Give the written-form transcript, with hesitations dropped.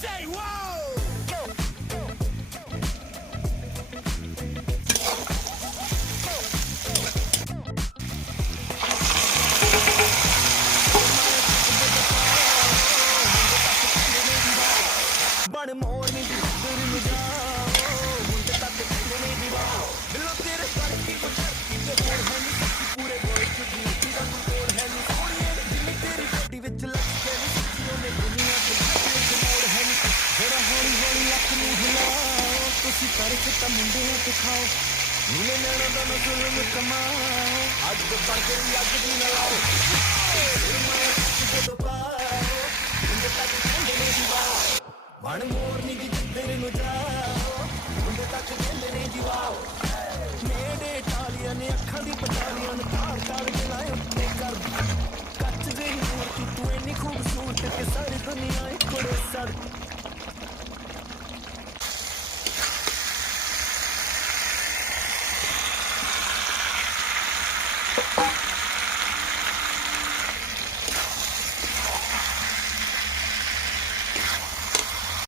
Say whoa! ਬਣ ਮੋਰਨੀ ਦੀ ਦਰ ਨੂੰ ਜਾਓ ਮੁੰਡੇ ਤੱਕ ਕਹਿੰਦੇ ਦੀ ਵਾਓ ਬਿੱਲੋ ਤੇਰੇ ਕਰਕੇ ਪੁੱਛੀ ਤੇ ਹੋਰ ਹੈ ਨਹੀਂ ਸੱਚੀ ਪੂਰੇ ਵਰਲਡ ਚ ਦੀ ਦਾ ਕੋਲ ਹੈ ਨਹੀਂ ਸੋਹਣੀਏ ਜਿੰਨੀ ਤੇਰੀ ਗੱਡੀ ਵਿੱਚ ਲੱਗ ਕੇ ਨਹੀਂ ਸੱਚੀ ਉਹਨੇ ਦੁਨੀਆ ਤੇ ਮੋੜ ਹੈ ਨਹੀਂ ਜਰਾ ਹੌਲੀ ਹੌਲੀ ਲੱਕ ਨੂੰ ਹਿਲਾਓ ਤੁਸੀਂ ਕਰਕੇ ਤਾਂ ਮੁੰਡਿਆਂ ਤੇ ਖਾਓ ਨੀਲੇ ਨੈਣਾਂ ਦਾ ਨਾ ਜ਼ੁਲਮ ਕਮਾਓ ਅੱਜ ਤੋਂ ਪੜ ਕੇ ਅੱਗ ਦੀ ਨਾ ਲਾਓ ਫਿਰ ਮੈਂ ਜਦੋਂ ਪਾਓ ਮੁੰਡੇ ਤੱਕ ਕਹਿੰਦੇ ਦੀ ਵਾਓ ਬਣ ਮੋਰਨੀ ਦੀ ਜਿੱਧਰ ਨੂੰ ਜਾਓ ਮੁੰਡੇ ਤੱਕ ਕਹਿੰਦੇ ਨੇ ਜੀ ਵਾਓ ਮੇਰੇ ਟਾਲੀਆਂ ਨੇ ਅੱਖਾਂ ਦੀ ਪਟਾਲੀਆਂ ਨੇ ਤਾਰ ਤਾਰ ਜਲਾਏ ਉੱਤੇ ਕਰ ਕੱਚ ਦੇ ਮੂਰਤੀ ਤੂੰ ਇੰਨੀ ਖੂਬਸੂਰਤ ਕਿ ਸਾਰੀ ਦੁਨੀਆ ਇੱਕ ਕੋਲੇ ਸੜ